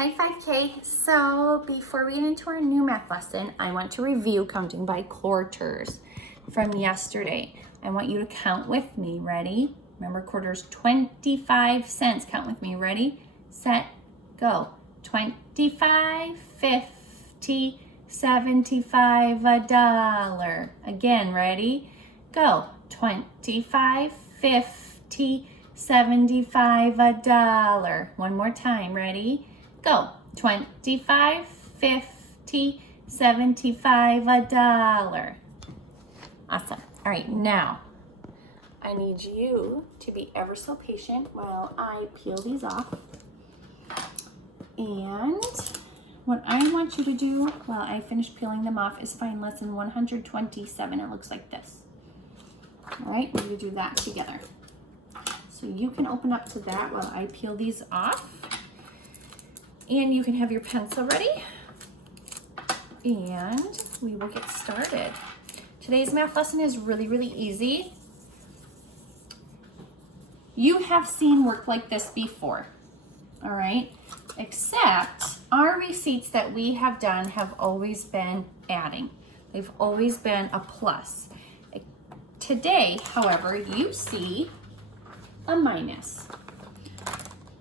Hi 5K. So before we get into our new math lesson, I want to review counting by quarters from yesterday. I want you to count with me. Ready? Remember, quarters 25 cents. Count with me. Ready, set, go. 25, 50, 75, a dollar. Again, ready, go. 25, 50, 75, a dollar. One more time. Ready, go. 25, 50, 75, a dollar. Awesome. All right, now I need you to be ever so patient while I peel these off. And what I want you to do while I finish peeling them off is find lesson 127. It looks like this. All right, we're going to do that together. So you can open up to that while I peel these off. And you can have your pencil ready. And we will get started. Today's math lesson is really, really easy. You have seen work like this before, all right? Except our receipts that we have done have always been adding. They've always been a plus. Today, however, you see a minus.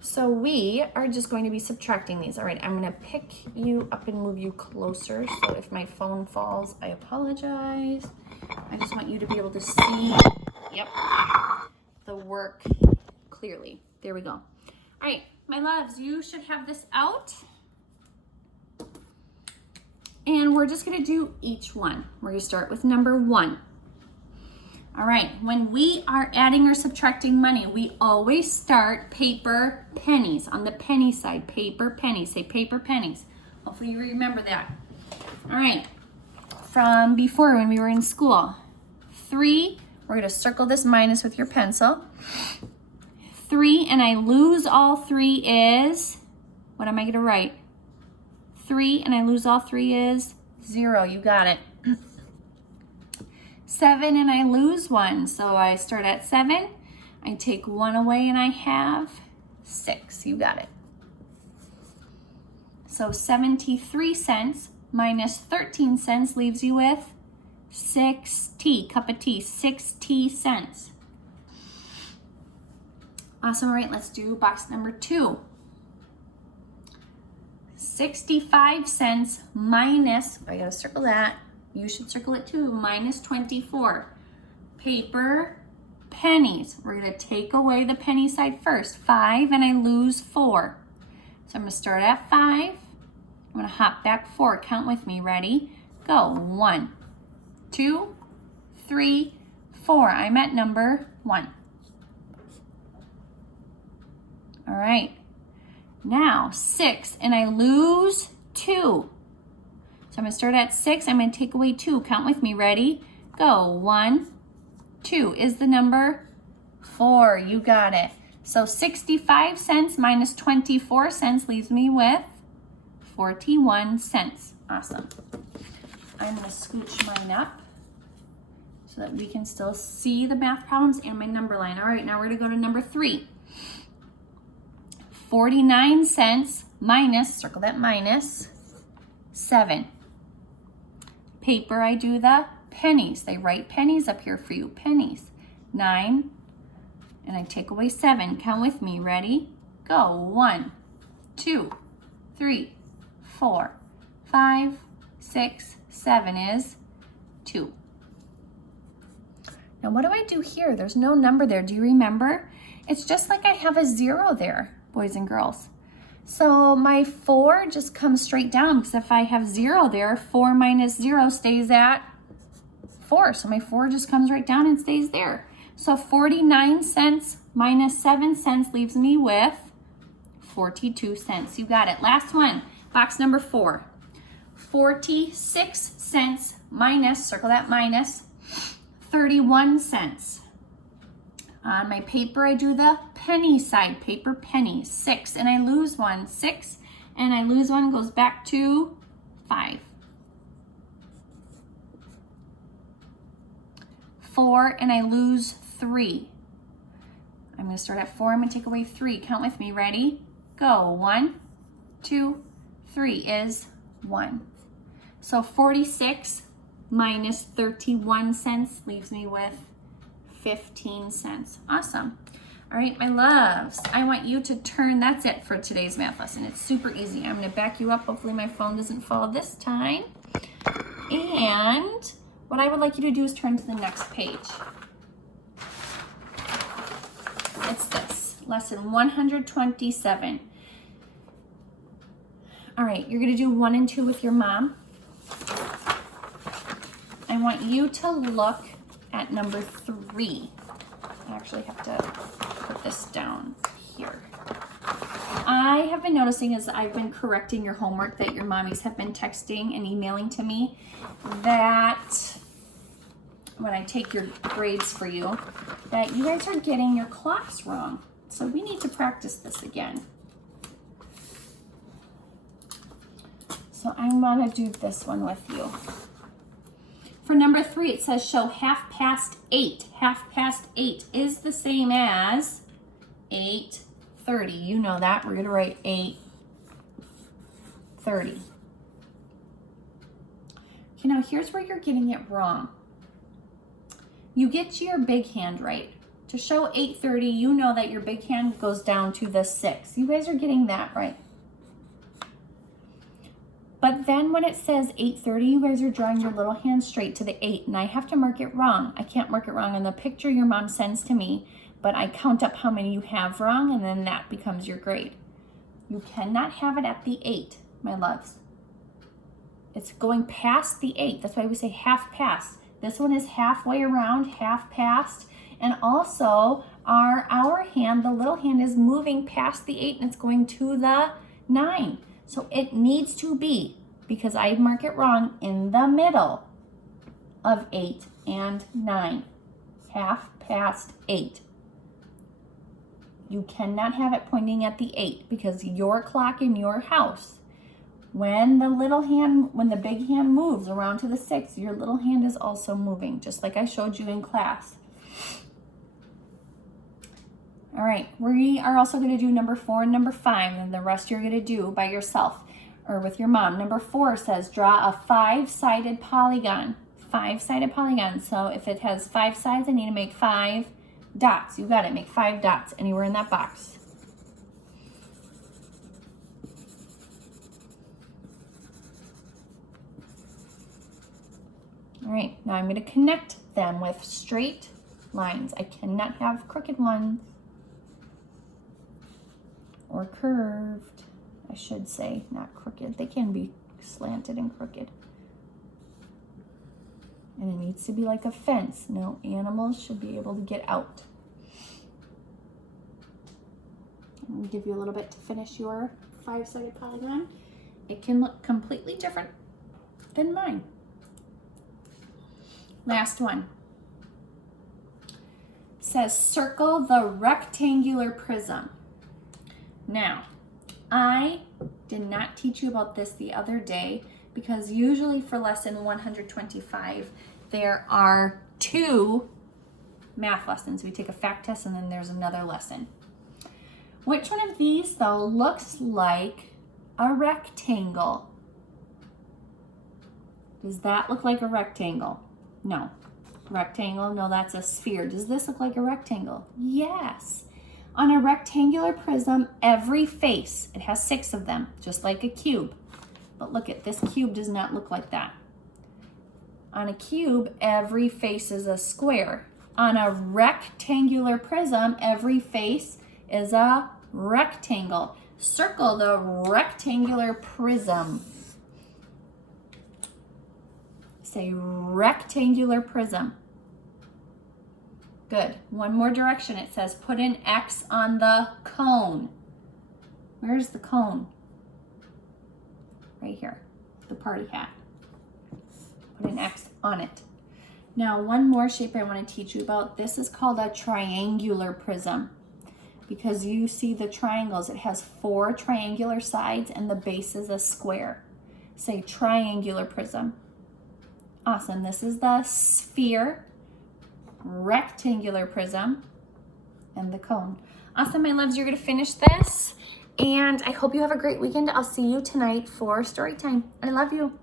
So we are just going to be subtracting these. All right, I'm gonna pick you up and move you closer. So if my phone falls, I apologize. I just want you to be able to see, yep, the work clearly. There we go. All right, my loves, you should have this out. And we're just gonna do each one. We're gonna start with number 1. All right, when we are adding or subtracting money, we always start paper pennies. On the penny side, paper pennies. Say paper pennies. Hopefully you remember that. All right, from before when we were in school. 3, we're gonna circle this minus with your pencil. 3, and I lose all 3 is, what am I gonna write? 3, and I lose all 3 is 0, you got it. 7, and I lose 1, so I start at 7, I take 1 away, and I have 6, you got it. So 73 cents minus 13 cents leaves you with 6T, cup of tea, 6T cents. Awesome, all right, let's do box number 2. 65 cents minus, I gotta circle that, you should circle it too, minus 24. Paper pennies. We're gonna take away the penny side first. 5, and I lose 4. So I'm gonna start at 5. I'm gonna hop back 4. Count with me, ready? Go. 1, 2, 3, 4. I'm at number 1. All right. Now 6, and I lose 2. So I'm gonna start at 6, I'm gonna take away 2. Count with me, ready? Go. 1, 2 is the number 4, you got it. So 65 cents minus 24 cents leaves me with 41 cents. Awesome. I'm gonna scooch mine up so that we can still see the math problems and my number line. All right, now we're gonna go to number 3. 49 cents minus, circle that minus, 7. Paper, I do the pennies. They write pennies up here for you, pennies. 9, and I take away 7. Count with me, ready? Go. 1, 2, 3, 4, 5, 6, 7 is 2. Now what do I do here? There's no number there. Do you remember? It's just like I have a 0 there, boys and girls. So my 4 just comes straight down because if I have 0 there, 4 minus 0 stays at 4. So my 4 just comes right down and stays there. So 49 cents minus 7 cents leaves me with 42 cents. You got it. Last one, box number 4. 46 cents minus, circle that minus, 31 cents. On my paper, I do the penny side, paper penny, 6, and I lose 1, 6, and I lose 1, goes back to 5. 4, and I lose 3. I'm gonna start at 4, I'm gonna take away 3. Count with me, ready? Go. 1, 2, 3 is 1. So 46 minus 31 cents leaves me with 15 cents. Awesome. All right, my loves, I want you to turn, that's it for today's math lesson. It's super easy. I'm gonna back you up. Hopefully my phone doesn't fall this time. And what I would like you to do is turn to the next page. It's this, lesson 127. All right, you're gonna do 1 and 2 with your mom. I want you to look at number 3. I actually have to put this down here. I have been noticing as I've been correcting your homework that your mommies have been texting and emailing to me that when I take your grades for you, that you guys are getting your clocks wrong. So we need to practice this again. So I'm gonna do this one with you. For number 3, it says show 8:30. 8:30 is the same as 8:30. You know that. We're gonna write 8:30. Okay, now here's where you're getting it wrong. You get your big hand right. To show 8:30, you know that your big hand goes down to the 6. You guys are getting that right. But then when it says 8:30, you guys are drawing your little hand straight to the 8, and I have to mark it wrong. I can't mark it wrong on the picture your mom sends to me, but I count up how many you have wrong, and then that becomes your grade. You cannot have it at the 8, my loves. It's going past the 8. That's why we say half past. This one is halfway around, half past, and also our hand, the little hand, is moving past the 8, and it's going to the 9. So it needs to be, because I mark it wrong, in the middle of 8 and 9. Half past 8. You cannot have it pointing at the 8 because your clock in your house, when the big hand moves around to the 6, your little hand is also moving, just like I showed you in class. All right, we are also going to do number 4 and number 5, and the rest you're going to do by yourself or with your mom. Number 4 says draw a 5-sided polygon. 5-sided polygon. So if it has 5 sides, I need to make 5 dots. You got it. Make 5 dots anywhere in that box. All right, now I'm going to connect them with straight lines. I cannot have crooked ones. Or curved, I should say, not crooked. They can be slanted and crooked. And it needs to be like a fence. No animals should be able to get out. I'm going to give you a little bit to finish your 5-sided polygon. It can look completely different than mine. Last one. It says circle the rectangular prism. Now, I did not teach you about this the other day because usually for lesson 125, there are 2 math lessons. We take a fact test and then there's another lesson. Which one of these, though, looks like a rectangle? Does that look like a rectangle? No. Rectangle? No, that's a sphere. Does this look like a rectangle? Yes. On a rectangular prism, every face, it has 6 of them, just like a cube. But look at this cube does not look like that. On a cube, every face is a square. On a rectangular prism, every face is a rectangle. Circle the rectangular prism. Say rectangular prism. Good. One more direction. It says put an X on the cone. Where's the cone? Right here. The party hat. Put an X on it. Now, one more shape I want to teach you about. This is called a triangular prism because you see the triangles. It has 4 triangular sides and the base is a square. Say triangular prism. Awesome. This is the sphere, rectangular prism, and the cone. Awesome, my loves. You're going to finish this And I hope you have a great weekend. I'll see you tonight for story time. I love you.